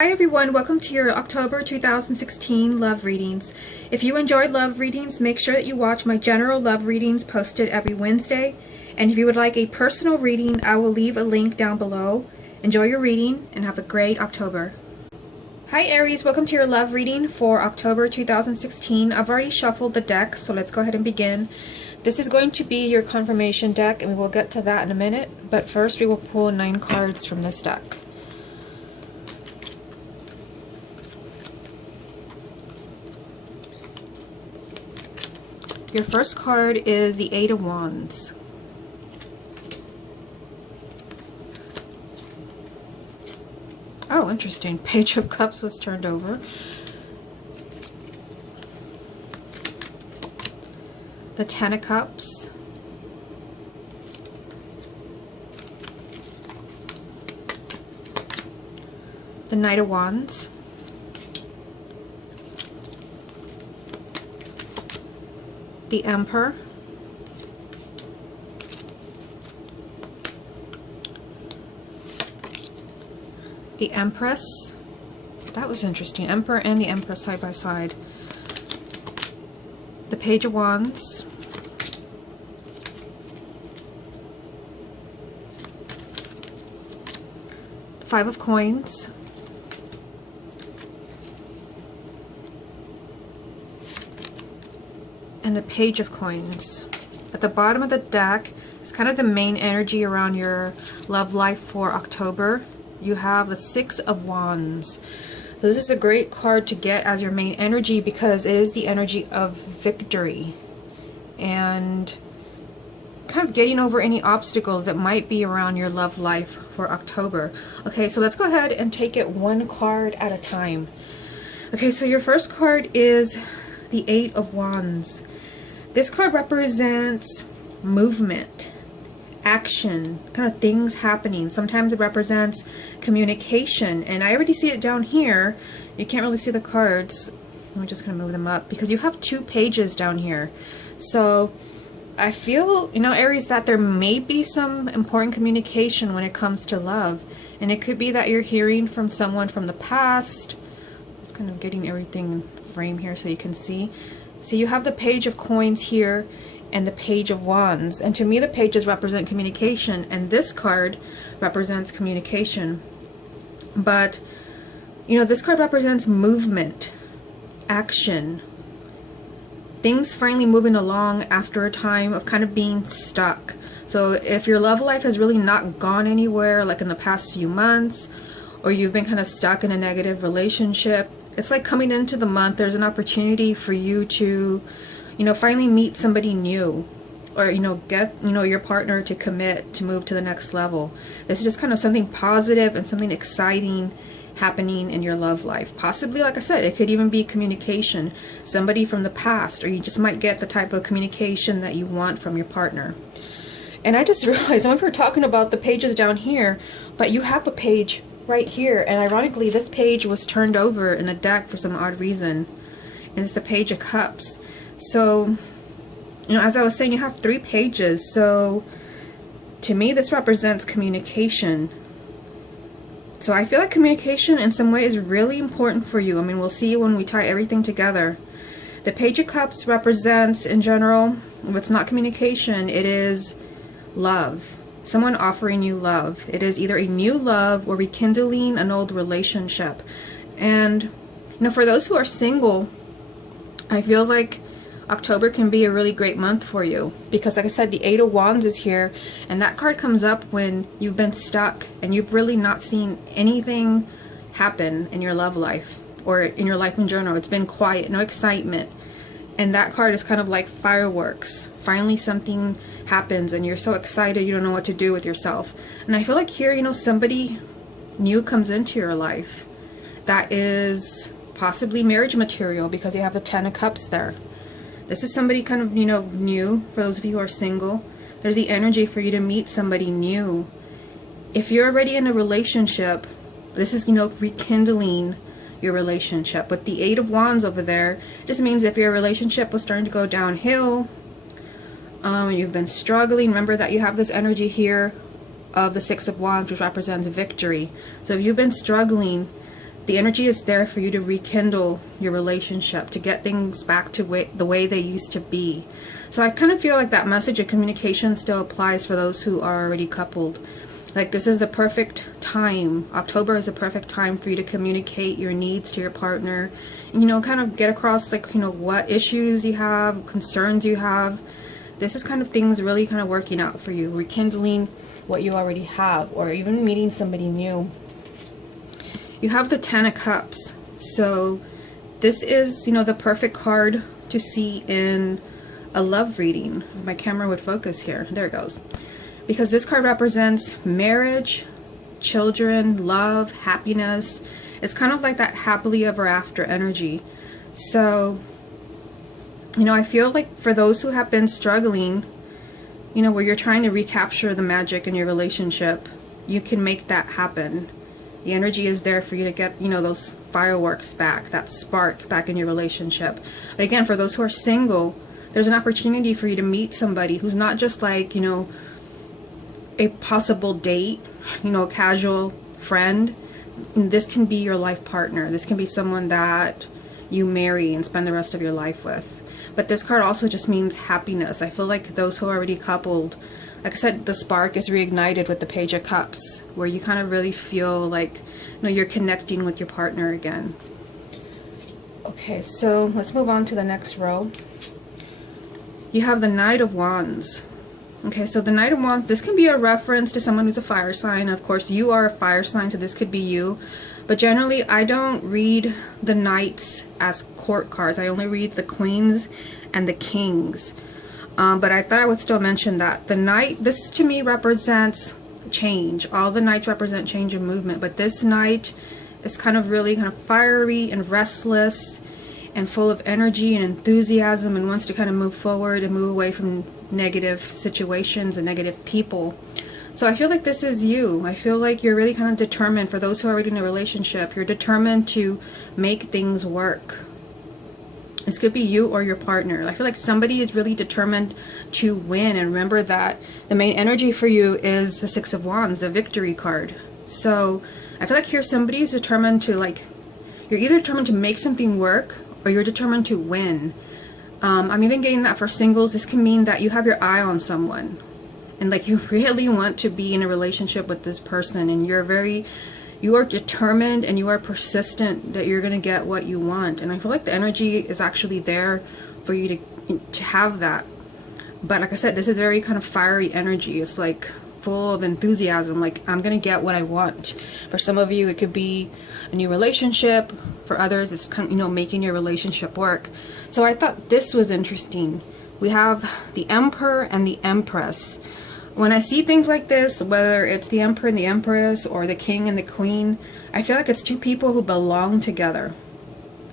Hi everyone, welcome to your October 2016 love readings. If you enjoyed love readings, make sure that you watch my general love readings posted every Wednesday. And if you would like a personal reading, I will leave a link down below. Enjoy your reading and have a great October. Hi Aries, welcome to your love reading for October 2016. I've already shuffled the deck, so let's go ahead and begin. This is going to be your confirmation deck, and we will get to that in a minute. But first we will pull 9 cards from this deck. Your first card is the Eight of Wands. Oh, interesting. Page of Cups was turned over. The Ten of Cups. The Knight of Wands. The Emperor. The Empress. That was interesting. Emperor and the Empress side by side. The Page of Wands. Five of Coins. And the Page of Coins. At the bottom of the deck is kind of the main energy around your love life for October. You have the Six of Wands. So this is a great card to get as your main energy because it is the energy of victory and kind of getting over any obstacles that might be around your love life for October. Okay, so let's go ahead and take it one card at a time. Okay, so your first card is the Eight of Wands. This card represents movement, action, kind of things happening. Sometimes it represents communication, and I already see it down here. You can't really see the cards. I'm just going to move them up because you have 2 pages down here. So I feel, Aries, that there may be some important communication when it comes to love, and it could be that you're hearing from someone from the past. Just kind of getting everything in frame here so you can see. So you have the Page of Coins here and the Page of Wands, and to me the pages represent communication, and this card represents communication. But this card represents movement, action, things finally moving along after a time of kind of being stuck. So if your love life has really not gone anywhere, like in the past few months, or you've been kind of stuck in a negative relationship, it's like coming into the month, there's an opportunity for you to, finally meet somebody new, or, get, your partner to commit to move to the next level. This is just kind of something positive and something exciting happening in your love life. Possibly, like I said, it could even be communication, somebody from the past, or you just might get the type of communication that you want from your partner. And I just realized, we were talking about the pages down here, but you have a page right here, and ironically this page was turned over in the deck for some odd reason, and it's the Page of Cups. So as I was saying, you have 3 pages, so to me this represents communication. So I feel like communication in some way is really important for you. We'll see when we tie everything together. The Page of Cups represents, in general, if it's not communication, it is love. Someone offering you love. It is either a new love or rekindling an old relationship. And for those who are single, I feel like October can be a really great month for you because, like I said, the Eight of Wands is here, and that card comes up when you've been stuck and you've really not seen anything happen in your love life or in your life in general. It's been quiet, no excitement. And that card is kind of like fireworks. Finally something happens and you're so excited you don't know what to do with yourself. And I feel like here, somebody new comes into your life that is possibly marriage material because you have the Ten of Cups there. This is somebody kind of, new. For those of you who are single, there's the energy for you to meet somebody new. If you're already in a relationship, this is, rekindling your relationship. With the Eight of Wands over there, just means if your relationship was starting to go downhill, you've been struggling, remember that you have this energy here of the Six of Wands, which represents victory. So if you've been struggling, the energy is there for you to rekindle your relationship, to get things back to the way they used to be. So I kind of feel like that message of communication still applies for those who are already coupled. Like, this is the perfect time. October is the perfect time for you to communicate your needs to your partner. And, you know, kind of get across, like, you know, what issues you have, concerns you have. This is kind of things really kind of working out for you, rekindling what you already have, or even meeting somebody new. You have the 10 of Cups. So this is, you know, the perfect card to see in a love reading. My camera would focus here. There it goes. Because this card represents marriage, children, love, happiness. It's kind of like that happily ever after energy. So, you know, I feel like for those who have been struggling, you know, where you're trying to recapture the magic in your relationship, you can make that happen. The energy is there for you to get, you know, those fireworks back, that spark back in your relationship. But again, for those who are single, there's an opportunity for you to meet somebody who's not just like, you know, a possible date, you know, a casual friend. This can be your life partner. This can be someone that you marry and spend the rest of your life with. But this card also just means happiness. I feel like those who are already coupled, like I said, the spark is reignited with the Page of Cups, where you kind of really feel like, you know, you're connecting with your partner again. Okay, so let's move on to the next row. You have the Knight of Wands. Okay, so the Knight of Wands, this can be a reference to someone who's a fire sign. Of course, you are a fire sign, so this could be you. But generally, I don't read the Knights as court cards. I only read the Queens and the Kings. But I thought I would still mention that. The Knight, this to me represents change. All the Knights represent change and movement. But this Knight is kind of really kind of fiery and restless and full of energy and enthusiasm, and wants to kind of move forward and move away from negative situations and negative people. So I feel like this is you. I feel like you're really kind of determined. For those who are already in a relationship, you're determined to make things work. This could be you or your partner. I feel like somebody is really determined to win. And remember that the main energy for you is the Six of Wands, the victory card. So I feel like here somebody is determined to, like, you're either determined to make something work or you're determined to win. I'm even getting that for singles. This can mean that you have your eye on someone, and like you really want to be in a relationship with this person, and you are determined and you are persistent that you're going to get what you want. And I feel like the energy is actually there for you to have that. But like I said, this is very kind of fiery energy. It's like full of enthusiasm, like I'm going to get what I want. For some of you, it could be a new relationship. For others, it's kind of, you know, making your relationship work. So I thought this was interesting. We have the Emperor and the Empress. When I see things like this, whether it's the Emperor and the Empress or the King and the Queen, I feel like it's two people who belong together,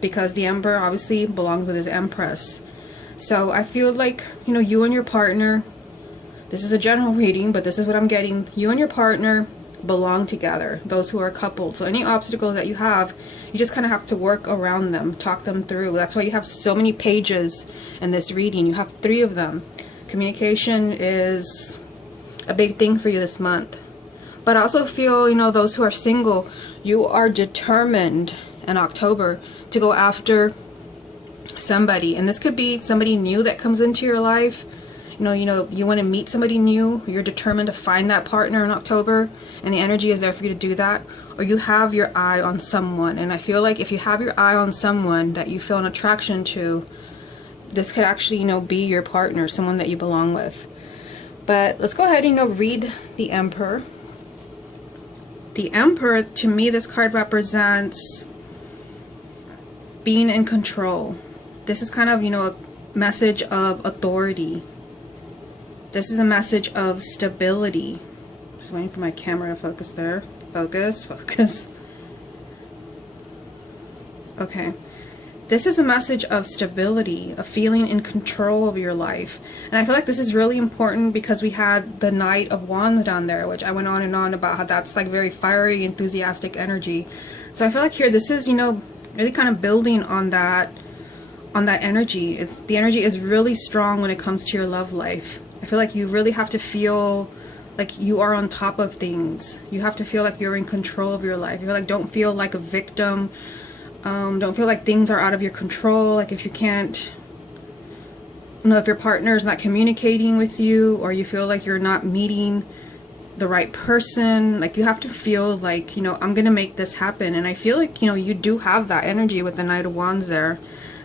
because the Emperor obviously belongs with his Empress. So I feel like, you know, you and your partner, this is a general reading, but this is what I'm getting. You and your partner belong together, those who are coupled. So any obstacles that you have, you just kind of have to work around them, talk them through. That's why you have so many pages in this reading. You have 3 of them. Communication is a big thing for you this month. But I also feel, you know, those who are single, you are determined in October to go after somebody. And this could be somebody new that comes into your life. You know, you want to meet somebody new. You're determined to find that partner in October, and the energy is there for you to do that. Or you have your eye on someone, and I feel like if you have your eye on someone that you feel an attraction to, this could actually, you know, be your partner, someone that you belong with. But let's go ahead and, you know, read the Emperor. The Emperor, to me, this card represents being in control. This is kind of, you know, a message of authority. This is a message of stability. Just waiting for my camera to focus there. Focus. Okay. This is a message of stability, of feeling in control of your life. And I feel like this is really important because we had the Knight of Wands down there, which I went on and on about how that's like very fiery, enthusiastic energy. So I feel like here, this is, you know, really kind of building on that energy. The energy is really strong when it comes to your love life. I feel like you really have to feel like you are on top of things. You have to feel like you're in control of your life. You're like, don't feel like a victim. Don't feel like things are out of your control. Like if you can't, you know, if your partner is not communicating with you, or you feel like you're not meeting the right person, like you have to feel like, you know, I'm gonna make this happen. And I feel like, you know, you do have that energy with the Knight of Wands there.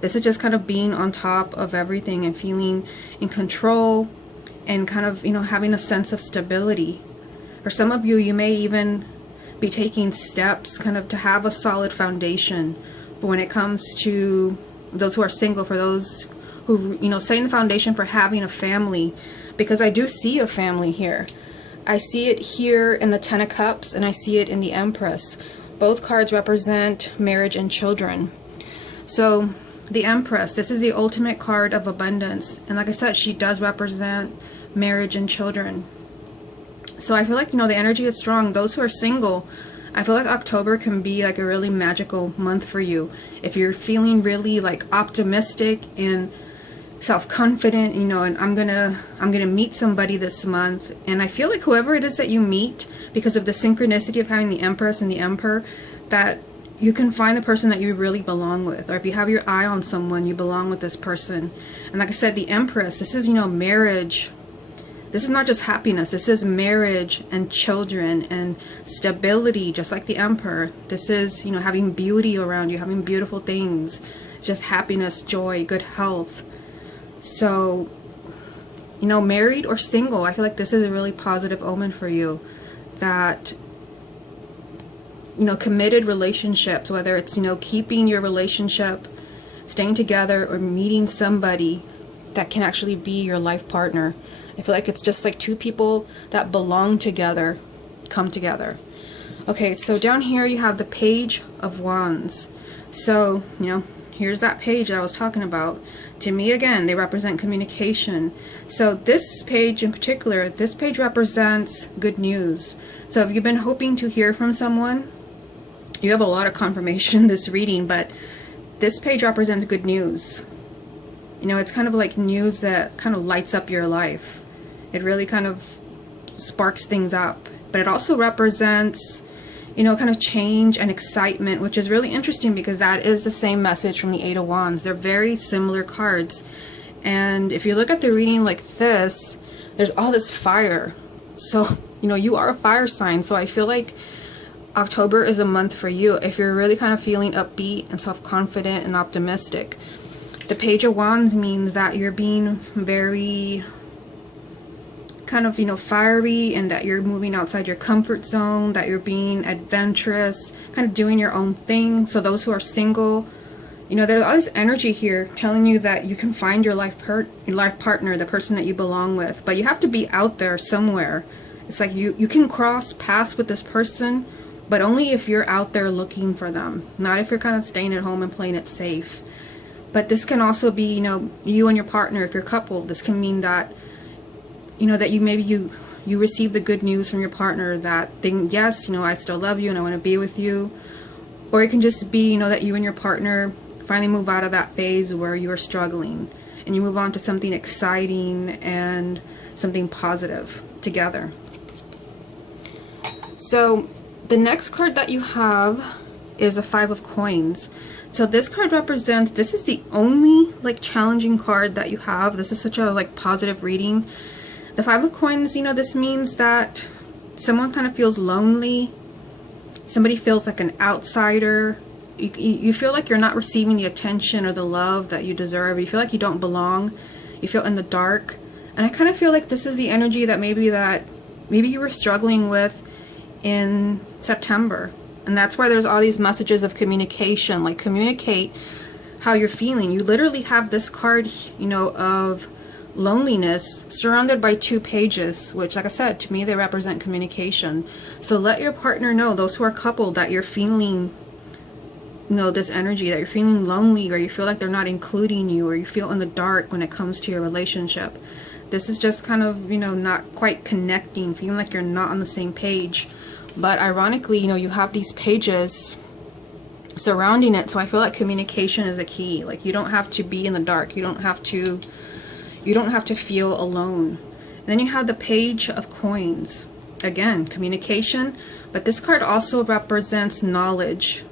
This is just kind of being on top of everything and feeling in control and kind of, you know, having a sense of stability. For some of you, you may even be taking steps kind of to have a solid foundation. But when it comes to those who are single, for those who, you know, setting the foundation for having a family, because I do see a family here. I see it here in the Ten of Cups, and I see it in the Empress. Both cards represent marriage and children. So the Empress, this is the ultimate card of abundance. And like I said, she does represent marriage and children. So I feel like, you know, the energy is strong. Those who are single, I feel like October can be like a really magical month for you. If you're feeling really like optimistic and self-confident, you know, and I'm gonna meet somebody this month, and I feel like whoever it is that you meet, because of the synchronicity of having the Empress and the Emperor, that you can find the person that you really belong with. Or if you have your eye on someone, you belong with this person. And like I said, the Empress, this is, you know, marriage. This is not just happiness. This is marriage and children and stability, just like the Emperor. This is, you know, having beauty around you, having beautiful things. It's just happiness, joy, good health. So, you know, married or single, I feel like this is a really positive omen for you. That, you know, committed relationships, whether it's, you know, keeping your relationship, staying together, or meeting somebody that can actually be your life partner. I feel like it's just like two people that belong together, come together. Okay, so down here you have the Page of Wands. So, you know, here's that page that I was talking about. To me, again, they represent communication. So this page in particular, this page represents good news. So if you've been hoping to hear from someone, you have a lot of confirmation in this reading, but this page represents good news. You know, it's kind of like news that kind of lights up your life. It really kind of sparks things up. But it also represents, you know, kind of change and excitement, which is really interesting because that is the same message from the Eight of Wands. They're very similar cards. And if you look at the reading like this, there's all this fire. So, you know, you are a fire sign. So I feel like October is a month for you if you're really kind of feeling upbeat and self-confident and optimistic. The Page of Wands means that you're being very kind of, you know, fiery, and that you're moving outside your comfort zone, that you're being adventurous, kind of doing your own thing. So those who are single, you know, there's all this energy here telling you that you can find your life partner, the person that you belong with, but you have to be out there somewhere. It's like you can cross paths with this person, but only if you're out there looking for them, not if you're kind of staying at home and playing it safe. But this can also be, you know, you and your partner, if you're coupled. This can mean that, you know, that you receive the good news from your partner, that thing, yes, you know, I still love you and I want to be with you. Or it can just be, you know, that you and your partner finally move out of that phase where you are struggling and you move on to something exciting and something positive together. So the next card that you have is a Five of Coins. So this card represents, this is the only like challenging card that you have. This is such a like positive reading. The Five of Coins, you know, this means that someone kind of feels lonely. Somebody feels like an outsider. You feel like you're not receiving the attention or the love that you deserve. You feel like you don't belong. You feel in the dark. And I kind of feel like this is the energy that maybe you were struggling with in September. And that's why there's all these messages of communication, like communicate how you're feeling. You literally have this card, you know, of loneliness surrounded by two pages, which, like I said, to me they represent communication. So let your partner know, those who are coupled, that you're feeling, you know, this energy, that you're feeling lonely, or you feel like they're not including you, or you feel in the dark when it comes to your relationship. This is just kind of, you know, not quite connecting, feeling like you're not on the same page. But ironically, you know, you have these pages surrounding it, so I feel like communication is a key. Like, you don't have to be in the dark. You don't have to feel alone. then you have the Page of Coins. Again, communication, but this card also represents knowledge,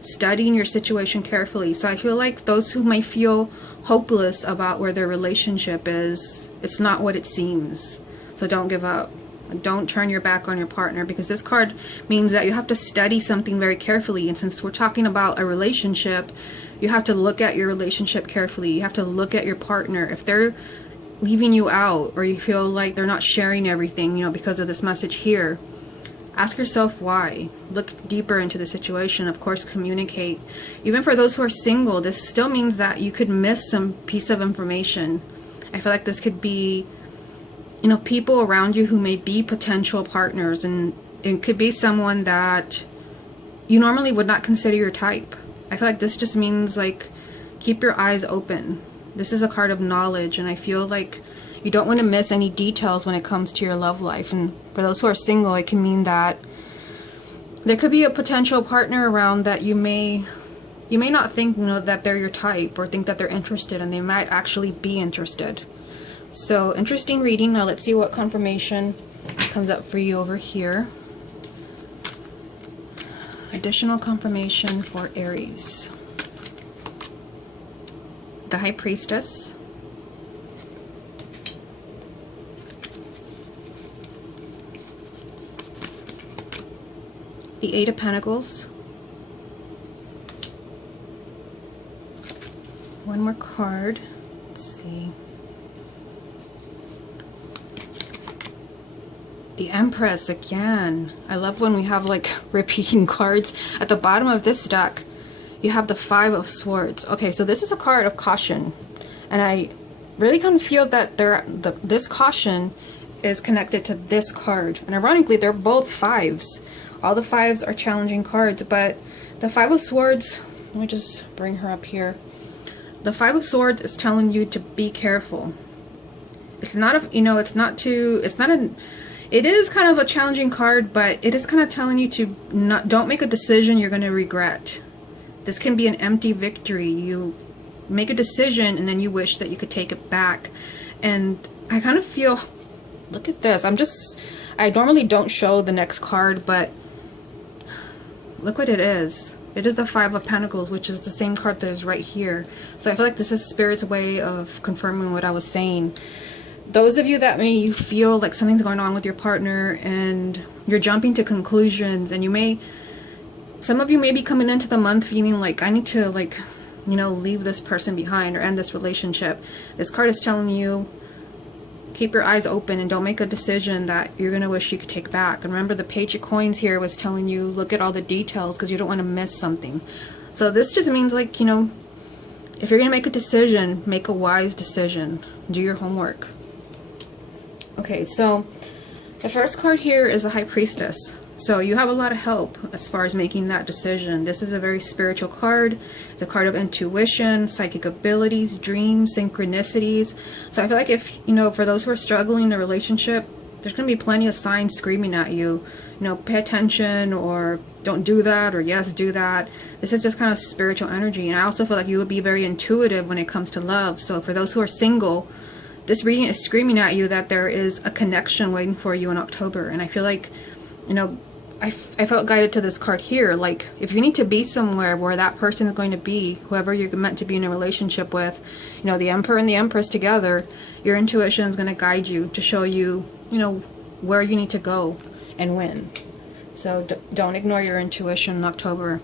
studying your situation carefully. So I feel like those who might feel hopeless about where their relationship is, it's not what it seems. So don't give up. Don't turn your back on your partner, because this card means that you have to study something very carefully. And since we're talking about a relationship, you have to look at your relationship carefully. You have to look at your partner. If they're leaving you out, or you feel like they're not sharing everything, you know, because of this message here, ask yourself why. Look deeper into the situation. Of course, communicate. Even for those who are single, this still means that you could miss some piece of information. I feel like this could be, you know, people around you who may be potential partners, and it could be someone that you normally would not consider your type. I feel like this just means, like, keep your eyes open. This is a card of knowledge, and I feel like you don't want to miss any details when it comes to your love life. And for those who are single, it can mean that there could be a potential partner around that you may not think, you know, that they're your type, or think that they're interested, and they might actually be interested. So, interesting reading. Now let's see what confirmation comes up for you over here. Additional confirmation for Aries. The High Priestess. The Eight of Pentacles. One more card. Let's see. The Empress again. I love when we have like repeating cards. At the bottom of this deck, you have the Five of Swords. Okay, so this is a card of caution, and I really kind of feel that this caution is connected to this card. And ironically, they're both fives. All the fives are challenging cards, but the Five of Swords, let me just bring her up here. The Five of Swords is telling you to be careful. It's not a, you know, it is kind of a challenging card, but it is kind of telling you to don't make a decision you're going to regret. This can be an empty victory. You make a decision and then you wish that you could take it back. And I kind of feel, look at this. I normally don't show the next card, but look what it is. It is the Five of Pentacles, which is the same card that is right here. So I feel like this is Spirit's way of confirming what I was saying. Those of you that you feel like something's going on with your partner and you're jumping to conclusions, and some of you may be coming into the month feeling like, I need to, like, you know, leave this person behind or end this relationship. This card is telling you, keep your eyes open and don't make a decision that you're going to wish you could take back. And remember, the Page of Coins here was telling you, look at all the details because you don't want to miss something. So this just means, like, you know, if you're going to make a decision, make a wise decision. Do your homework. Okay, so the first card here is the High Priestess. So you have a lot of help as far as making that decision. This is a very spiritual card. It's a card of intuition, psychic abilities, dreams, synchronicities. So I feel like if, you know, for those who are struggling in a relationship, there's going to be plenty of signs screaming at you. You know, pay attention, or don't do that, or yes, do that. This is just kind of spiritual energy. And I also feel like you would be very intuitive when it comes to love. So for those who are single, this reading is screaming at you that there is a connection waiting for you in October. And I feel like, you know, I felt guided to this card here. Like, if you need to be somewhere where that person is going to be, whoever you're meant to be in a relationship with, you know, the Emperor and the Empress together, your intuition is going to guide you to show you, you know, where you need to go and when. So don't ignore your intuition in October.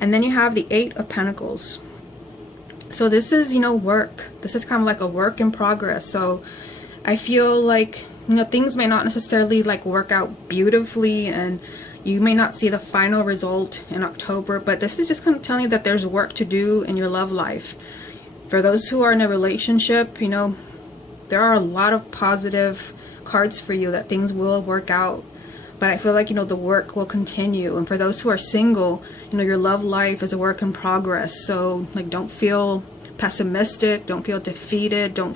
And then you have the Eight of Pentacles. So this is, you know, work. This is kind of like a work in progress. So I feel like, you know, things may not necessarily like work out beautifully, and you may not see the final result in October, but this is just kind of telling you that there's work to do in your love life. For those who are in a relationship, you know, there are a lot of positive cards for you that things will work out. But I feel like, you know, the work will continue. And for those who are single, you know, your love life is a work in progress. So, like, don't feel pessimistic, don't feel defeated, don't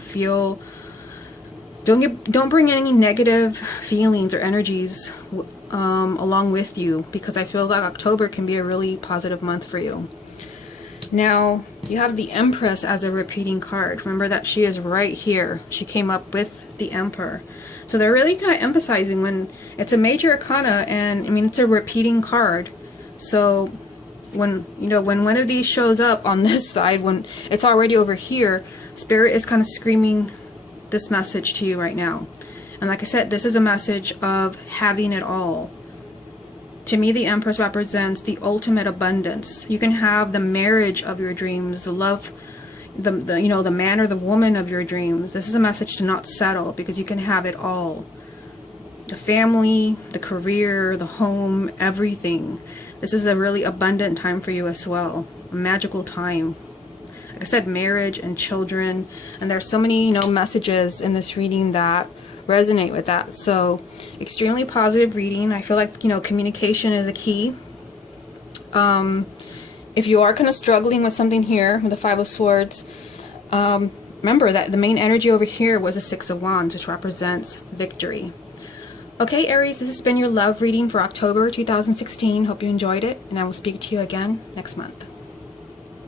bring any negative feelings or energies along with you, because I feel like October can be a really positive month for you. Now, you have the Empress as a repeating card. Remember that she is right here. She came up with the Emperor. So they're really kind of emphasizing when it's a major arcana, and I mean, it's a repeating card. So when, you know, when one of these shows up on this side, when it's already over here, Spirit is kind of screaming this message to you right now. And like I said, this is a message of having it all. To me, the Empress represents the ultimate abundance. You can have the marriage of your dreams, the love, the you know, the man or the woman of your dreams. This is a message to not settle, because you can have it all. The family, the career, the home, everything. This is a really abundant time for you as well. A magical time. Like I said, marriage and children. And there's so many, you know, messages in this reading that resonate with that. So extremely positive reading. I feel like, you know, communication is a key. If you are kind of struggling with something here with the Five of Swords, remember that the main energy over here was a Six of Wands, which represents victory. Okay, Aries, this has been your love reading for October 2016. Hope you enjoyed it, and I will speak to you again next month.